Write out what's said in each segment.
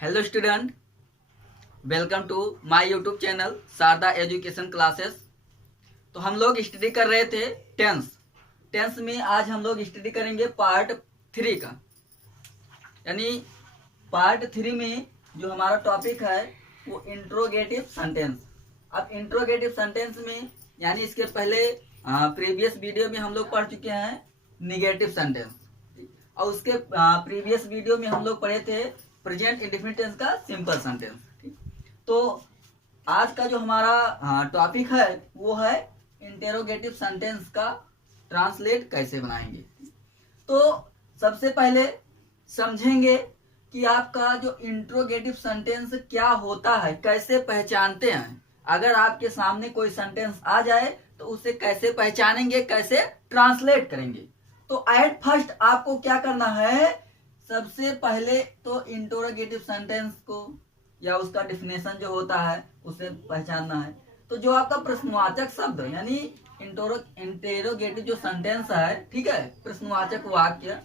Hello student, welcome to my YouTube channel Sharda education classes. तो हम लोग स्टडी कर रहे थे टेंस में। आज हम लोग स्टडी करेंगे पार्ट 3 का, यानी पार्ट 3 में जो हमारा टॉपिक है वो इंट्रोगेटिव सेंटेंस। अब इंट्रोगेटिव सेंटेंस में यानी इसके पहले प्रीवियस वीडियो में हम लोग पढ़ चुके हैं निगेटिव सेंटेंस, और उसके प्रीवियस वीडियो में हम लोग पढ़े थे प्रेजेंट इंडेफिनिट टेंस का सिंपल सेंटेंस। ठीक, तो आज का जो हमारा टॉपिक है वो है इंटेरोगेटिव सेंटेंस का ट्रांसलेट कैसे बनाएंगे। तो सबसे पहले समझेंगे कि आपका जो इंट्रोगेटिव सेंटेंस क्या होता है, कैसे पहचानते हैं। अगर आपके सामने कोई सेंटेंस आ जाए तो उसे कैसे पहचानेंगे, कैसे ट्रांसलेट करेंगे। तो एट फर्स्ट आपको क्या करना है, सबसे पहले तो इंटरोगेटिव सेंटेंस को या उसका डिफिनेशन जो होता है उसे पहचानना है। तो जो आपका प्रश्नवाचक शब्द यानी इंटेरोगेटिव जो सेंटेंस है, ठीक है, प्रश्नवाचक वाक्य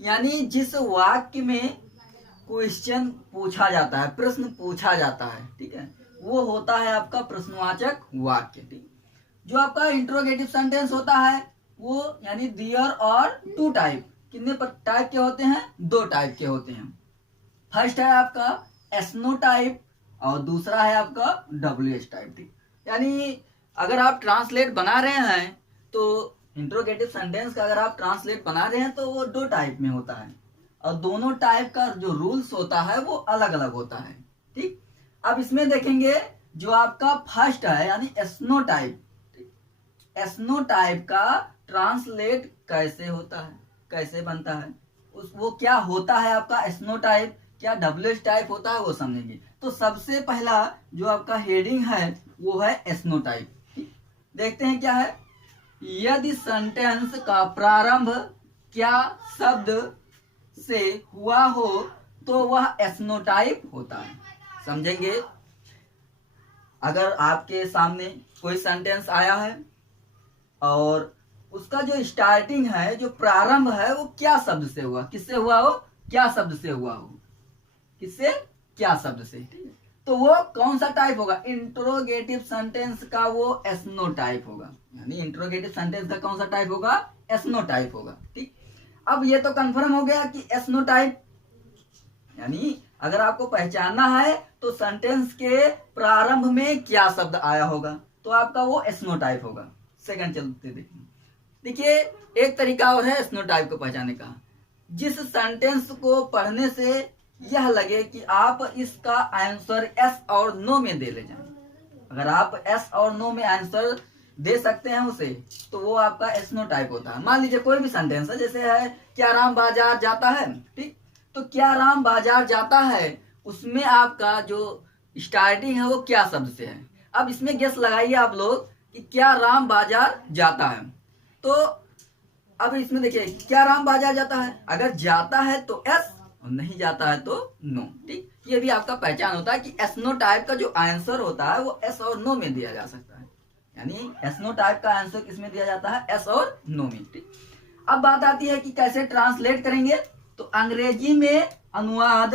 यानी जिस वाक्य में क्वेश्चन पूछा जाता है, प्रश्न पूछा जाता है, ठीक है, वो होता है आपका प्रश्नवाचक वाक्य। ठीक, जो आपका इंटरोगेटिव सेंटेंस होता है वो यानी देयर और टू टाइप, कितने टाइप के होते हैं, 2 टाइप के होते हैं। फर्स्ट है आपका एसनो टाइप और दूसरा है आपका डब्ल्यूएच टाइप। ठीक, यानी अगर आप ट्रांसलेट बना रहे हैं तो इंट्रोगेटिव सेंटेंस का अगर आप ट्रांसलेट बना रहे हैं तो वो 2 टाइप में होता है, और दोनों टाइप का जो रूल्स होता है वो अलग अलग होता है। ठीक, अब इसमें देखेंगे जो आपका फर्स्ट है यानी एसनो टाइप, एसनो टाइप का ट्रांसलेट कैसे होता है, कैसे बनता है, वो क्या होता है आपका एसनो टाइप, क्या डब्ल्यूएच टाइप होता है, वो समझेंगे। तो सबसे पहला जो आपका हेडिंग है वो है एसनो टाइप। देखते हैं क्या है, यदि सेंटेंस का प्रारंभ क्या शब्द से हुआ हो तो वह एसनो टाइप होता है। समझेंगे, अगर आपके सामने कोई सेंटेंस आया है और उसका जो स्टार्टिंग है, जो प्रारंभ है, वो क्या शब्द से हुआ, किससे हुआ हो, क्या शब्द से हुआ हो, किससे, क्या शब्द से, ठीक है, तो वो कौन सा टाइप होगा, इंट्रोगेटिव सेंटेंस का वो एसनो टाइप होगा। यानी इंट्रोगेटिव सेंटेंस का कौन सा टाइप होगा, एसनो टाइप होगा। ठीक, अब ये तो कंफर्म हो गया कि एसनो टाइप यानी अगर आपको पहचानना है तो सेंटेंस के प्रारंभ में क्या शब्द आया होगा तो आपका वो एसनो टाइप होगा। सेकंड चलते देखिए, एक तरीका और है एसनो टाइप को पहचानने का, जिस सेंटेंस को पढ़ने से यह लगे कि आप इसका आंसर यस और नो में दे ले जाएं। अगर आप यस और नो में आंसर दे सकते हैं उसे, तो वो आपका एसनो टाइप होता है। मान लीजिए कोई भी सेंटेंस है, जैसे है क्या राम बाजार जाता है। ठीक, तो क्या राम बाजार जाता है, उसमें आपका जो स्टार्टिंग है वो क्या शब्द से है। अब इसमें गेस लगाइए आप लोग कि क्या राम बाजार जाता है। तो अब इसमें देखिए, क्या राम बाजार जाता है, अगर जाता है तो एस और नहीं जाता है तो नो। ठीक, ये भी आपका पहचान होता है कि एसनो टाइप का जो आंसर होता है वो एस और नो में दिया जा सकता है। यानी एसनो टाइप का आंसर किसमें दिया जाता है, एस और नो में। ठीक, अब बात आती है कि कैसे ट्रांसलेट करेंगे। तो अंग्रेजी में अनुवाद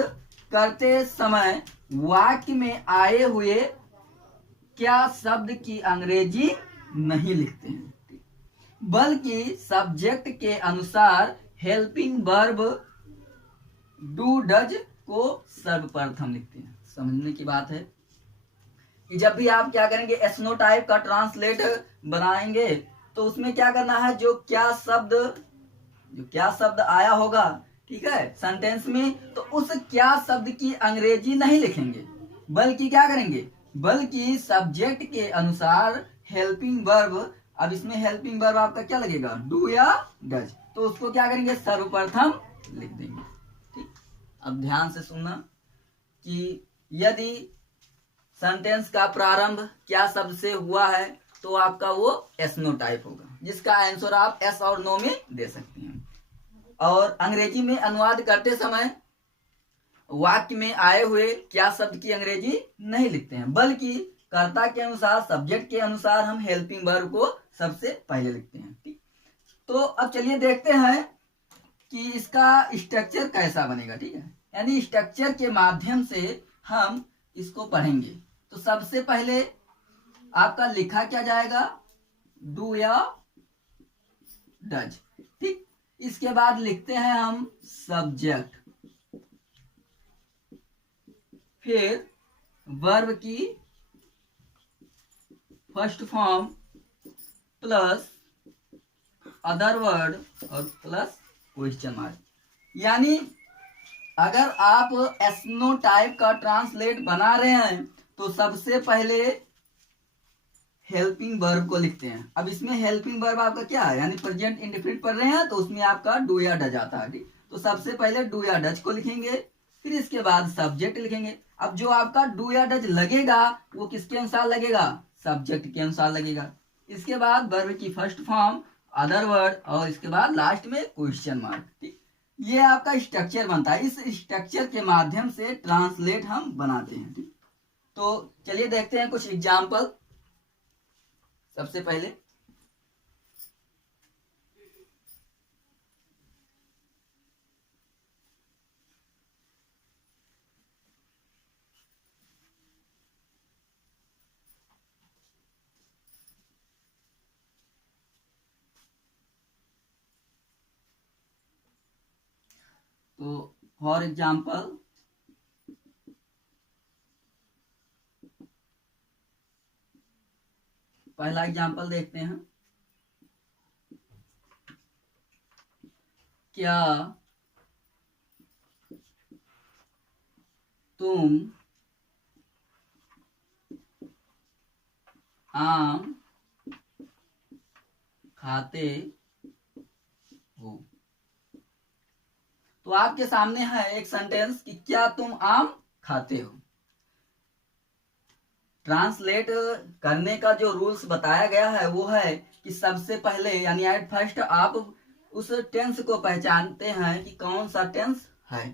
करते समय वाक्य में आए हुए क्या शब्द की अंग्रेजी नहीं लिखते हैं, बल्कि सब्जेक्ट के अनुसार हेल्पिंग वर्ब डू डज को सर्वप्रथम लिखते हैं। समझने की बात है कि जब भी आप क्या करेंगे, एसनो टाइप का ट्रांसलेट बनाएंगे तो उसमें क्या करना है, जो क्या शब्द आया होगा, ठीक है, सेंटेंस में, तो उस क्या शब्द की अंग्रेजी नहीं लिखेंगे, बल्कि क्या करेंगे, बल्कि सब्जेक्ट के अनुसार हेल्पिंग वर्ब। अब इसमें हेल्पिंग वर्ब आपका क्या लगेगा, डू या डज, तो उसको क्या करेंगे, सर्वप्रथम लिख देंगे। ठीक, अब ध्यान से सुनना कि यदि सेंटेंस का प्रारंभ क्या शब्द से हुआ है तो आपका वो एसनो टाइप होगा, जिसका आंसर आप एस और नो में दे सकते हैं। और अंग्रेजी में अनुवाद करते समय वाक्य में आए हुए क्या शब्द की अंग्रेजी नहीं लिखते हैं, बल्कि कर्ता के अनुसार, सब्जेक्ट के अनुसार हम हेल्पिंग वर्ब को सबसे पहले लिखते हैं। ठीक, तो अब चलिए देखते हैं कि इसका स्ट्रक्चर कैसा बनेगा। ठीक है, यानी स्ट्रक्चर के माध्यम से हम इसको पढ़ेंगे। तो सबसे पहले आपका लिखा क्या जाएगा, डू या डज। ठीक, इसके बाद लिखते हैं हम सब्जेक्ट, फिर वर्ब की first form plus other word और प्लस क्वेश्चन मार्क। यानी अगर आप एस्नो टाइप का ट्रांसलेट बना रहे हैं तो सबसे पहले हेल्पिंग वर्ब को लिखते हैं। अब इसमें हेल्पिंग वर्ब आपका क्या है, यानी प्रेजेंट इंडेफिनिट पढ़ रहे हैं तो उसमें आपका डू या डज आता है। तो सबसे पहले डू या डज को लिखेंगे, फिर इसके बाद सब्जेक्ट लिखेंगे। अब जो आपका डू या डज लगेगा वो किसके अनुसार लगेगा, सब्जेक्ट के अनुसार लगेगा। इसके बाद वर्ब की फर्स्ट फॉर्म, अदर वर्ड और इसके बाद लास्ट में क्वेश्चन मार्क। ठीक, ये आपका स्ट्रक्चर बनता है। इस स्ट्रक्चर के माध्यम से ट्रांसलेट हम बनाते हैं। ठीक, तो चलिए देखते हैं कुछ एग्जाम्पल। सबसे पहले तो फॉर एग्जाम्पल पहला एग्जाम्पल देखते हैं। क्या तुम आम खाते हो। तो आपके सामने है एक सेंटेंस कि क्या तुम आम खाते हो। ट्रांसलेट करने का जो रूल्स बताया गया है वो है कि सबसे पहले यानी एट फर्स्ट आप उस टेंस को पहचानते हैं कि कौन सा टेंस है।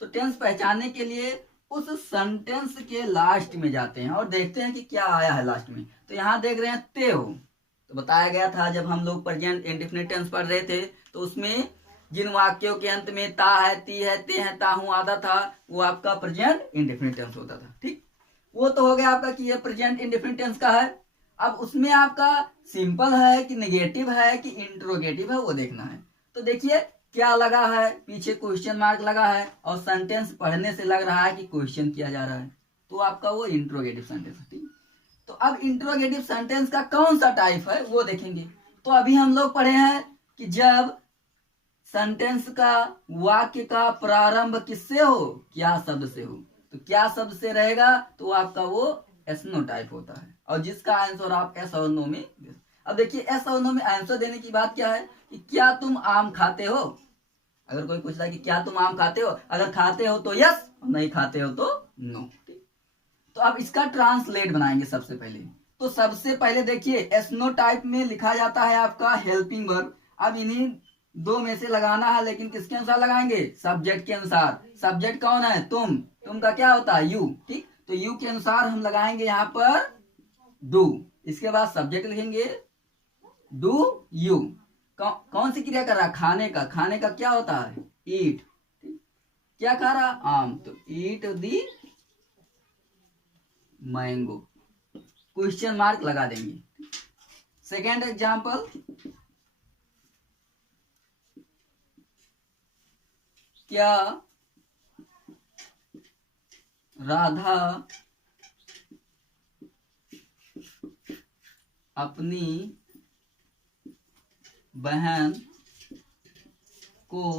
तो टेंस पहचानने के लिए उस सेंटेंस के लास्ट में जाते हैं और देखते हैं कि क्या आया है लास्ट में। तो यहाँ देख रहे हैं ते हो, तो बताया गया था जब हम लोग प्रेजेंट इंडेफिनिट टेंस पढ़ रहे थे तो उसमें जिन वाक्यों के अंत में ता है, ती है, ते है, ताहू आता था वो आपका प्रेजेंट इंडेफिनिट टेंस होता था। ठीक, वो तो हो गया आपका कि ये प्रेजेंट इंडेफिनिट टेंस का है। अब उसमें आपका सिंपल है कि नेगेटिव है कि इंट्रोगेटिव है वो देखना है। तो देखिए क्या लगा है, पीछे क्वेश्चन मार्क लगा है और सेंटेंस पढ़ने से लग रहा है कि क्वेश्चन किया जा रहा है, तो आपका वो इंट्रोगेटिव सेंटेंस है। ठीक, तो अब इंट्रोगेटिव सेंटेंस का कौन सा टाइप है वो देखेंगे। तो अभी हम लोग पढ़े हैं कि जब सेंटेंस का वाक्य का प्रारंभ किससे हो, क्या शब्द से हो, तो क्या शब्द से रहेगा तो आपका वो एस्नो टाइप होता है और जिसका आंसर आप एस और नो में। अब देखिए एस और नो में आंसर देने की बात क्या है कि क्या तुम आम खाते हो। अगर कोई पूछता है कि क्या तुम आम खाते हो, अगर खाते हो तो यस, नहीं खाते हो तो नो। तो अब इसका ट्रांसलेट बनाएंगे सबसे पहले। तो सबसे पहले देखिए एस्नो टाइप में लिखा जाता है आपका हेल्पिंग वर्ब। अब इन्हीं दो में से लगाना है, लेकिन किसके अनुसार लगाएंगे, सब्जेक्ट के अनुसार। सब्जेक्ट कौन है, तुम का क्या होता है, यू। ठीक, तो यू के अनुसार हम लगाएंगे यहाँ पर डू। इसके बाद सब्जेक्ट लिखेंगे डू यू। कौन सी क्रिया कर रहा है, खाने का। खाने का क्या होता है, ईट। क्या खा रहा, आम, तो ईट दी मैंगो। क्वेश्चन मार्क लगा देंगे। सेकेंड एग्जाम्पल, क्या राधा अपनी बहन को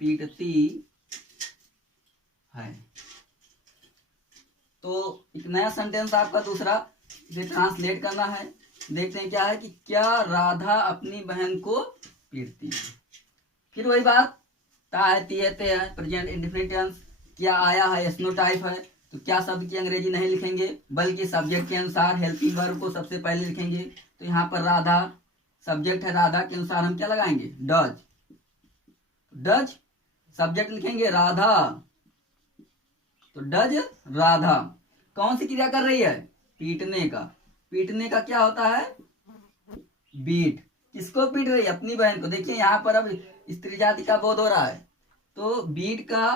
पीटती है। तो एक नया सेंटेंस आपका दूसरा, इसे ट्रांसलेट करना है। देखते हैं क्या है कि क्या राधा अपनी बहन को पीटती है। फिर वही बात, ता है, ती है, ते है, प्रेजेंट इंडेफिनिट टेंस। क्या आया है, एस्नो टाइप है, तो क्या शब्द की अंग्रेजी नहीं लिखेंगे बल्कि सब्जेक्ट के अनुसार हेल्पिंग वर्ब को सबसे पहले लिखेंगे। तो यहाँ पर राधा सब्जेक्ट है, राधा के अनुसार हम क्या लगाएंगे, डज। डज सब्जेक्ट लिखेंगे राधा, तो डज राधा। कौन सी क्रिया कर रही है, पीटने का। पीटने का क्या होता है, बीट। किसको पीट रही है? अपनी बहन को। देखिए यहाँ पर अब स्त्री जाति का बोध हो रहा है, तो बीट का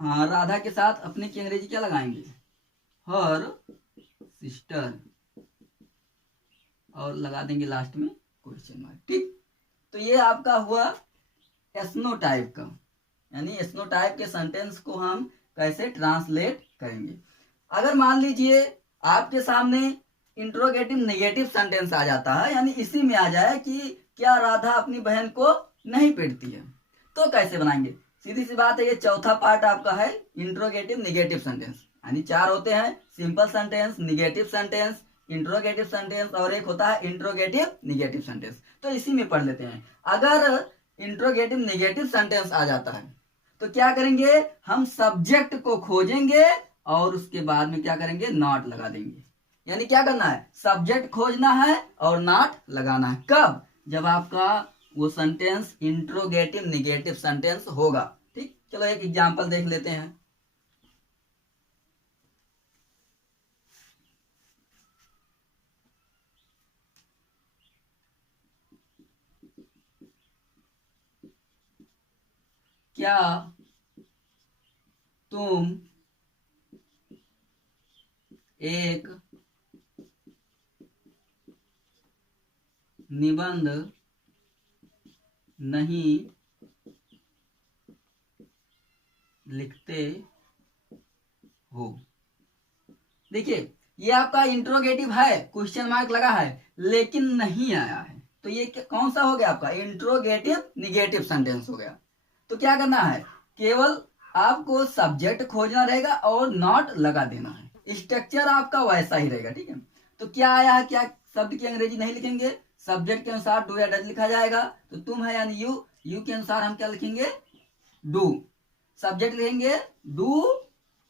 हाँ राधा के साथ अपने की अंग्रेजी क्या लगाएंगे? हर सिस्टर, और लगा देंगे लास्ट में क्वेश्चन मार्क। ठीक, तो ये आपका हुआ एस्नो टाइप का, यानी एस्नो टाइप के सेंटेंस को हम कैसे ट्रांसलेट करेंगे। अगर मान लीजिए आपके सामने इंट्रोगेटिव नेगेटिव सेंटेंस आ जाता है, यानी इसी में आ जाए कि क्या राधा अपनी बहन को नहीं पीटती है, तो कैसे बनाएंगे? सीधी सी बात है, ये चौथा पार्ट आपका है इंट्रोगेटिव नेगेटिव सेंटेंस, यानी चार होते हैं, simple sentence, negative sentence, interrogative sentence और एक होता है इंट्रोगेटिव निगेटिव सेंटेंस। तो इसी में पढ़ लेते हैं। अगर इंट्रोगेटिव नेगेटिव सेंटेंस आ जाता है तो क्या करेंगे? हम सब्जेक्ट को खोजेंगे और उसके बाद में क्या करेंगे? नॉट लगा देंगे। यानी क्या करना है? सब्जेक्ट खोजना है और नॉट लगाना है। कब? जब आपका वो सेंटेंस इंट्रोगेटिव निगेटिव सेंटेंस होगा। ठीक, चलो एक एग्जांपल देख लेते हैं। क्या तुम एक निबंध नहीं लिखते हो? देखिए ये आपका इंट्रोगेटिव है, क्वेश्चन मार्क लगा है, लेकिन नहीं आया है, तो ये कौन सा हो गया? आपका इंट्रोगेटिव निगेटिव सेंटेंस हो गया। तो क्या करना है? केवल आपको सब्जेक्ट खोजना रहेगा और नॉट लगा देना है। स्ट्रक्चर आपका वैसा ही रहेगा। ठीक है, तो क्या आया है? क्या शब्द की अंग्रेजी नहीं लिखेंगे, सब्जेक्ट के अनुसार डू या डज लिखा जाएगा। तो तुम है यानी यू, यू के अनुसार हम क्या लिखेंगे? डू। सब्जेक्ट लिखेंगे डू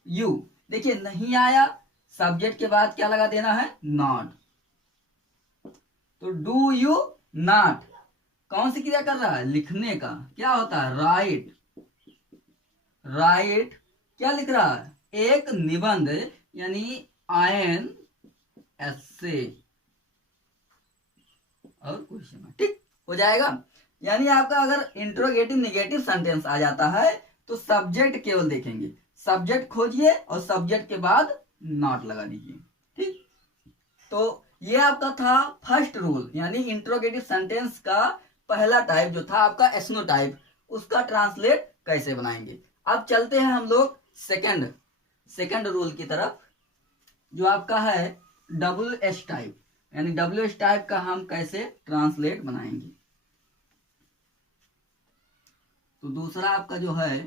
यू। देखिए नहीं आया, सब्जेक्ट के बाद क्या लगा देना है? नॉट। तो डू यू नॉट कौन सी क्रिया कर रहा है? लिखने का। क्या होता है? राइट। राइट क्या लिख रहा है? एक निबंध, यानी आयन एस्से और क्वेश्चन। ठीक हो जाएगा। यानी आपका अगर इंट्रोगेटिव निगेटिव सेंटेंस आ जाता है तो सब्जेक्ट केवल देखेंगे, सब्जेक्ट खोजिए और सब्जेक्ट के बाद नॉट लगा दीजिए। ठीक, तो ये आपका था फर्स्ट रूल, यानी इंट्रोगेटिव सेंटेंस का पहला टाइप जो था आपका एस्नो टाइप, उसका ट्रांसलेट कैसे बनाएंगे। अब चलते हैं हम लोग सेकंड रूल की तरफ, जो आपका है WH टाइप, यानी WH टाइप का हम कैसे ट्रांसलेट बनाएंगे। तो दूसरा आपका जो है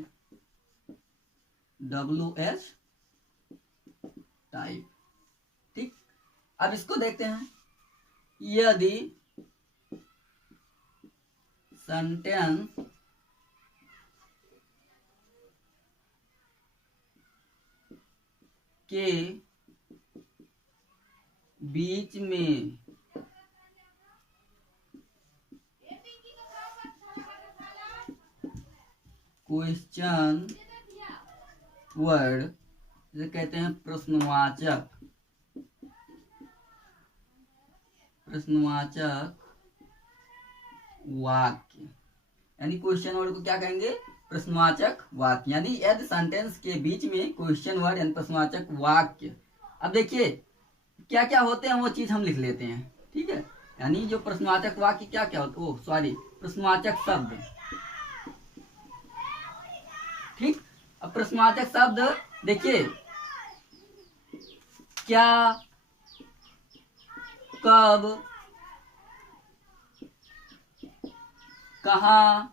WH टाइप। ठीक, अब इसको देखते हैं। यदि सेंटेंस के बीच में क्वेश्चन वर्ड, जिसे कहते हैं प्रश्नवाचक वाक्य, यानी क्वेश्चन वर्ड को क्या कहेंगे? प्रश्नवाचक वाक्य। यानी यदि सेंटेंस के बीच में क्वेश्चन वर्ड यानी प्रश्नवाचक वाक्य। अब देखिए क्या क्या होते हैं वो चीज हम लिख लेते हैं। ठीक है, यानी जो प्रश्नवाचक वाक्य क्या क्या होते, प्रश्नवाचक शब्द। ठीक, अब प्रश्नवाचक शब्द देखिए, क्या, कब, कहाँ,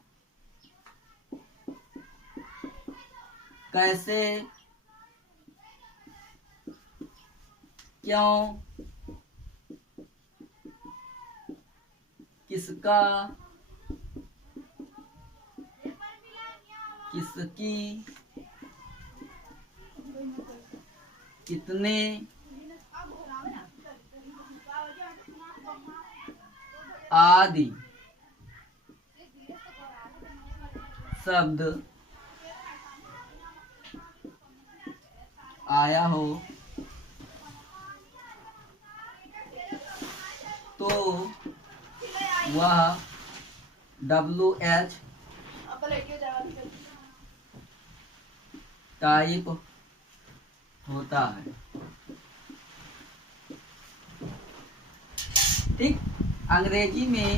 कैसे, क्यों, किसका, किसकी, कितने, आदि शब्द आया हो तो वह WH टाइप होता है। ठीक, अंग्रेजी में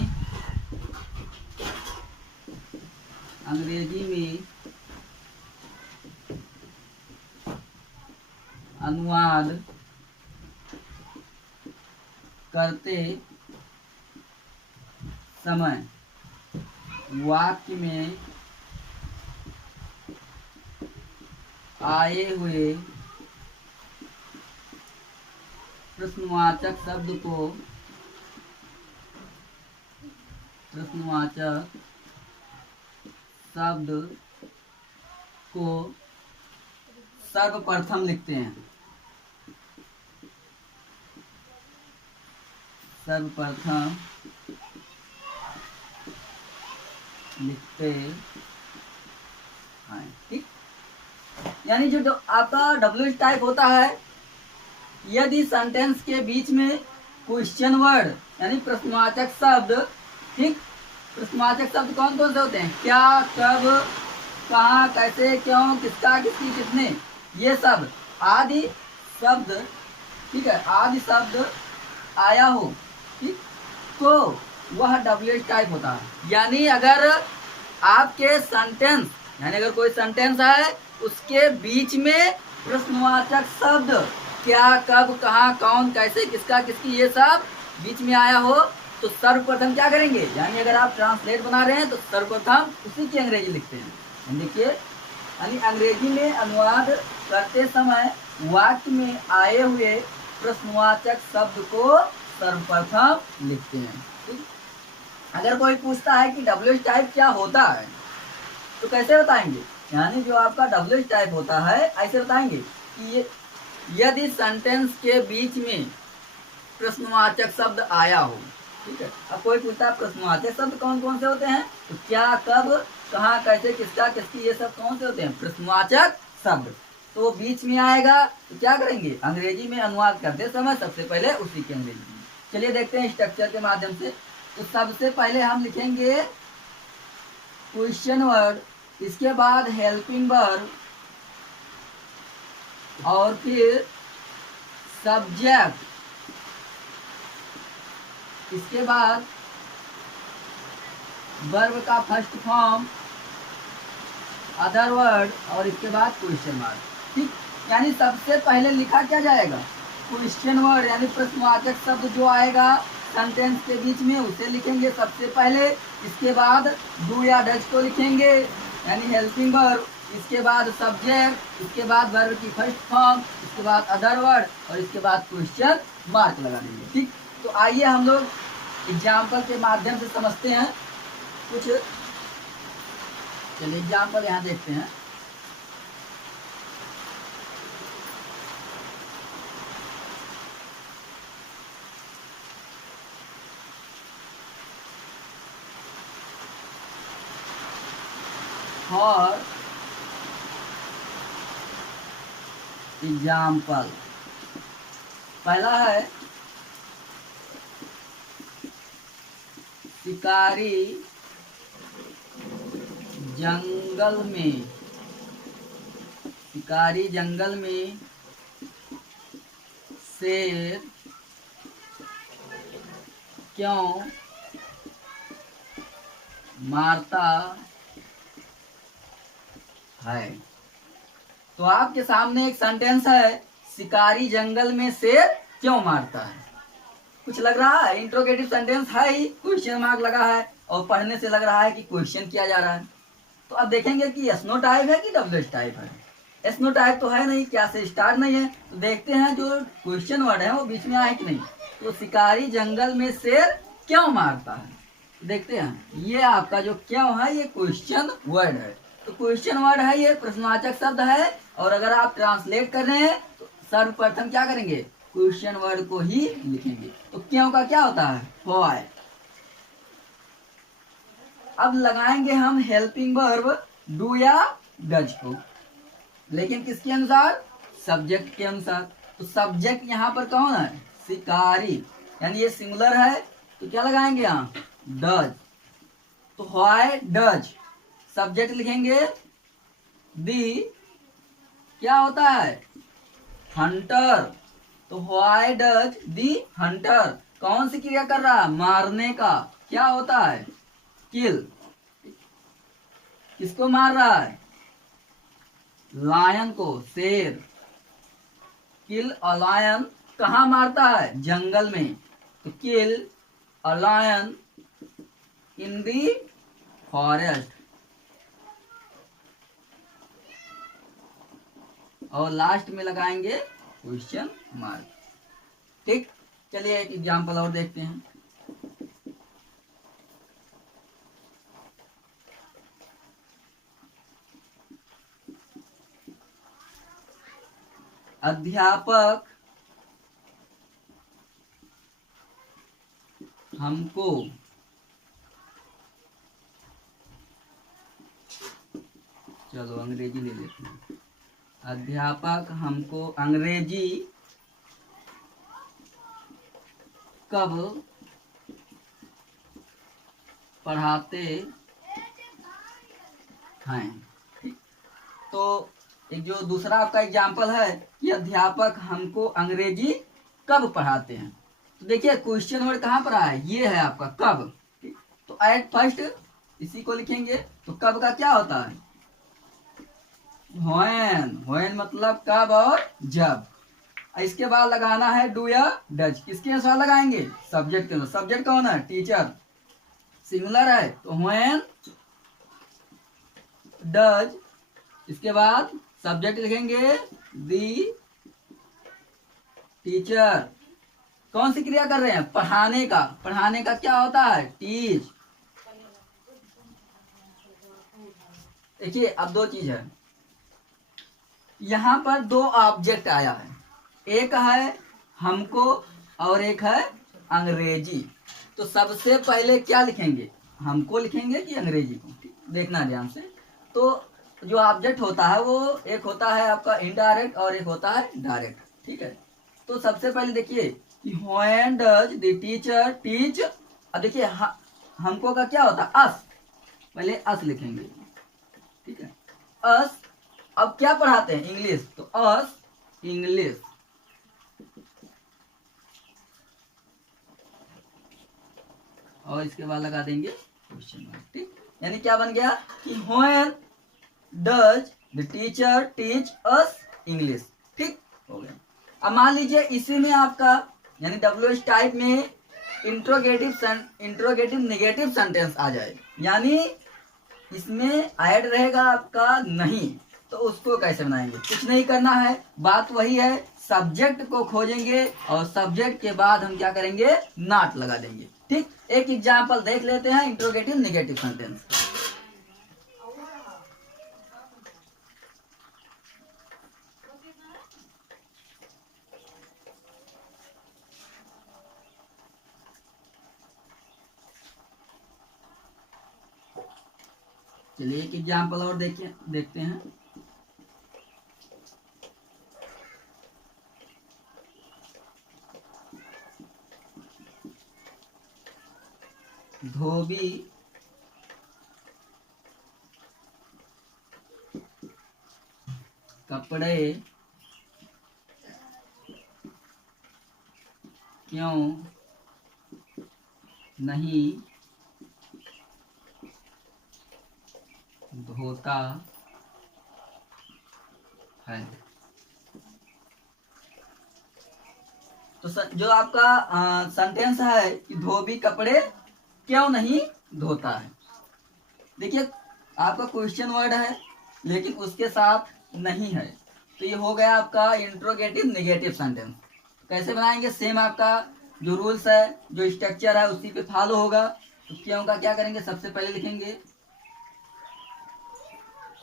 अनुवाद करते समय वाक्य में आए हुए प्रश्नवाचक शब्द को सर्वप्रथम लिखते हैं। ठीक, यानी जो आपका WH टाइप होता है, यदि सेंटेंस के बीच में क्वेश्चन वर्ड यानी प्रश्नवाचक शब्द, ठीक, प्रश्नवाचक शब्द कौन कौन से होते हैं? क्या, कब, कहाँ, कैसे, क्यों, किसका, किसकी, किसने, ये सब आदि शब्द, ठीक है, आदि शब्द आया हो, ठीक, तो वह WH टाइप होता है। यानी अगर आपके सेंटेंस, यानी अगर कोई सेंटेंस है उसके बीच में प्रश्नवाचक शब्द क्या, कब, कहाँ, कौन, कैसे, किसका, किसकी, ये सब बीच में आया हो, तो सर्वप्रथम क्या करेंगे? यानी अगर आप ट्रांसलेट बना रहे हैं तो सर्वप्रथम उसी की अंग्रेजी लिखते हैं। देखिए, यानी अंग्रेजी में अनुवाद करते समय वाक्य में आए हुए प्रश्नवाचक शब्द को सर्वप्रथम लिखते हैं। ठीक, अगर कोई पूछता है कि WH टाइप क्या होता है तो कैसे बताएंगे? यानी जो आपका WH टाइप होता है ऐसे बताएंगे कि ये यदि सेंटेंस के बीच में प्रश्नवाचक शब्द आया हो, ठीक है। अब कोई पूछता है प्रश्नवाचक शब्द कौन कौन से होते हैं, तो क्या, कब, कहाँ, कैसे, किसका, किसकी, ये सब कौन से होते हैं? प्रश्नवाचक शब्द। तो बीच में आएगा तो क्या करेंगे? अंग्रेजी में अनुवाद करते समय सबसे पहले उसी की अंग्रेजी। चलिए देखते हैं स्ट्रक्चर के माध्यम से। तो सबसे पहले हम लिखेंगे क्वेश्चन वर्ड, इसके बाद हेल्पिंग वर्ब और फिर सब्जेक्ट, इसके बाद वर्ब का फर्स्ट फॉर्म, अदर वर्ड और इसके बाद क्वेश्चन मार्क। ठीक, यानी सबसे पहले लिखा क्या जाएगा? क्वेश्चन वर्ड यानी प्रश्नवाचक शब्द जो आएगा सेंटेंस के बीच में उसे लिखेंगे सबसे पहले। इसके बाद डू या डज को लिखेंगे यानी हेल्पिंग वर्ब, इसके बाद सब्जेक्ट, इसके बाद वर्ब की फर्स्ट फॉर्म, इसके बाद अदर वर्ड और इसके बाद क्वेश्चन मार्क लगा देंगे। ठीक, तो आइए हम लोग एग्जाम्पल के माध्यम से समझते हैं कुछ। चलिए एग्जाम्पल यहाँ देखते हैं। फॉर एग्जाम्पल, पहला है शिकारी जंगल में, शिकारी जंगल में शेर क्यों मारता है। तो आपके सामने एक सेंटेंस है, शिकारी जंगल में शेर क्यों मारता है। कुछ लग रहा है इंट्रोगेटिव सेंटेंस है ही, क्वेश्चन मार्क लगा है और पढ़ने से लग रहा है कि क्वेश्चन किया जा रहा है। तो अब देखेंगे कि एसनो टाइप है कि WH टाइप है। एसनो टाइप तो है नहीं, क्या से स्टार्ट नहीं है। तो देखते हैं जो क्वेश्चन वर्ड है वो बीच में आए कि नहीं। तो शिकारी जंगल में शेर क्यों मारता है, देखते हैं। ये आपका जो क्यों है ये क्वेश्चन वर्ड है। तो क्वेश्चन वर्ड है, ये प्रश्नवाचक शब्द है और अगर आप ट्रांसलेट कर रहे हैं तो सर्वप्रथम क्या करेंगे? क्वेश्चन वर्ड को ही लिखेंगे। तो क्यों का क्या होता है? व्हाई। अब लगाएंगे हम हेल्पिंग वर्ब डू या डज को, लेकिन किसके अनुसार? सब्जेक्ट के अनुसार। तो सब्जेक्ट यहाँ पर कौन है? शिकारी, यानी ये सिंगुलर है तो क्या लगाएंगे यहाँ? डज, तो व्हाई डज सब्जेक्ट लिखेंगे, दी क्या होता है हंटर, तो व्हाई डज दी हंटर कौन सी क्रिया कर रहा है, मारने का, क्या होता है किल, किसको मार रहा है, लायन को, शेर, किल अ लायन कहाँ मारता है, जंगल में, तो kill a lion in the forest. और लास्ट में लगाएंगे क्वेश्चन मार्क। ठीक, चलिए एक एग्जांपल और देखते हैं। अध्यापक हमको चलो अंग्रेजी ले लेते हैं। अध्यापक हमको अंग्रेजी कब पढ़ाते हैं। ठीक, तो एक जो दूसरा आपका एग्जाम्पल है कि अध्यापक हमको अंग्रेजी कब पढ़ाते हैं, तो देखिए क्वेश्चन वर्ड कहाँ पर है, ये है आपका कब। ठीक, तो एट फर्स्ट इसी को लिखेंगे, तो कब का क्या होता है व्हेन, व्हेन मतलब कब और जब। इसके बाद लगाना है डू या डज, किसके अनुसार लगाएंगे, सब्जेक्ट के अनुसार। सब्जेक्ट कौन है, टीचर, सिंगुलर है तो व्हेन डज, इसके बाद सब्जेक्ट लिखेंगे दी टीचर, कौन सी क्रिया कर रहे हैं, पढ़ाने का, पढ़ाने का क्या होता है टीच। देखिए अब दो चीज है, यहाँ पर दो ऑब्जेक्ट आया है, एक है हमको और एक है अंग्रेजी। तो सबसे पहले क्या लिखेंगे, हमको लिखेंगे कि अंग्रेजी को, देखना ध्यान से। तो जो ऑब्जेक्ट होता है वो एक होता है आपका इनडायरेक्ट और एक होता है डायरेक्ट। ठीक है, तो सबसे पहले देखिए कि when does the teacher teach. अब देखिए हमको का क्या होता है अस, पहले अस लिखेंगे। ठीक है, अस अब क्या पढ़ाते हैं, इंग्लिश, तो अस इंग्लिश। और इसके बाद लगा देंगे क्वेश्चन मार्क। ठीक, यानी क्या बन गया कि when does the teacher teach us English. ठीक हो गया। अब मान लीजिए इसी में आपका यानी WH टाइप में इंट्रोगेटिव नेगेटिव सेंटेंस आ जाए, यानी इसमें ऐड रहेगा आपका नहीं, तो उसको कैसे बनाएंगे, कुछ नहीं करना है, बात वही है, सब्जेक्ट को खोजेंगे और सब्जेक्ट के बाद हम क्या करेंगे, नॉट लगा देंगे। ठीक, एक एग्जांपल देख लेते हैं इंट्रोगेटिव नेगेटिव सेंटेंस। चलिए एक एग्जांपल और देखते हैं। धोबी कपड़े क्यों नहीं धोता है। तो जो आपका सेंटेंस है कि धोबी कपड़े क्यों नहीं धोता है, देखिए आपका क्वेश्चन वर्ड है लेकिन उसके साथ नहीं है, तो ये हो गया आपका इंट्रोगेटिव नेगेटिव सेंटेंस। कैसे बनाएंगे, सेम आपका जो रूल्स है जो स्ट्रक्चर है उसी पे फॉलो होगा। तो क्यों का क्या करेंगे, सबसे पहले लिखेंगे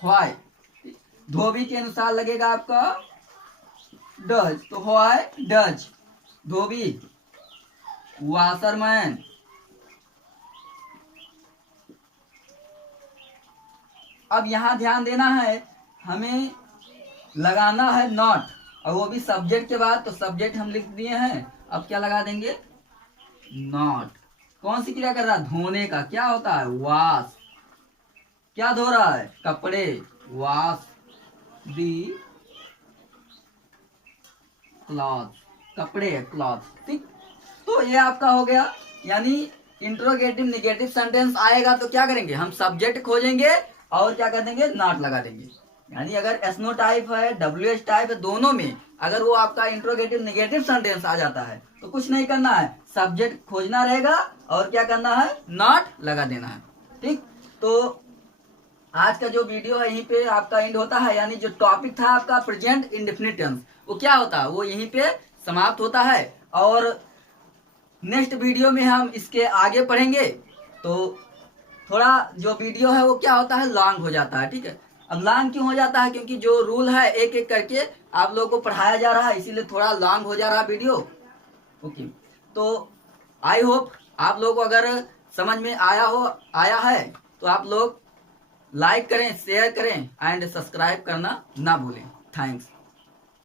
व्हाई, धोबी के अनुसार लगेगा आपका डज, तो व्हाई डज धोबी वाशरमैन। अब यहां ध्यान देना है, हमें लगाना है नॉट, और वो भी सब्जेक्ट के बाद, तो सब्जेक्ट हम लिख दिए हैं, अब क्या लगा देंगे नॉट। कौन सी क्रिया कर रहा है? धोने का। क्या होता है? वॉश। क्या धो रहा है? कपड़े। वॉश दी क्लॉथ। कपड़े, क्लॉथ। ठीक, तो ये आपका हो गया। यानी इंट्रोगेटिव निगेटिव सेंटेंस आएगा तो क्या करेंगे? हम सब्जेक्ट खोजेंगे और क्या कर देंगे? नॉट लगा देंगे। यानी अगर एसनो टाइप है, डब्ल्यू एच टाइप है, दोनों में अगर वो आपका इंट्रोगेटिव निगेटिव सेंटेंस आ जाता है तो कुछ नहीं करना है, सब्जेक्ट खोजना रहेगा और क्या करना है? नॉट लगा देना है। ठीक, तो आज का जो वीडियो है यहीं पे आपका एंड होता है। यानी जो टॉपिक था आपका प्रेजेंट इंडेफिनिट टेंस, वो क्या होता है? वो यहीं पे समाप्त होता है। और नेक्स्ट वीडियो में हम इसके आगे पढ़ेंगे। तो थोड़ा जो वीडियो है वो क्या होता है? लॉन्ग हो जाता है। ठीक है, अब लॉन्ग क्यों हो जाता है? क्योंकि जो रूल है एक एक करके आप लोगों को पढ़ाया जा रहा है, इसीलिए थोड़ा लॉन्ग हो जा रहा है वीडियो। ओके, तो आई होप आप लोग को अगर समझ में आया है तो आप लोग लाइक करें, शेयर करें एंड सब्सक्राइब करना ना भूलें। थैंक्स।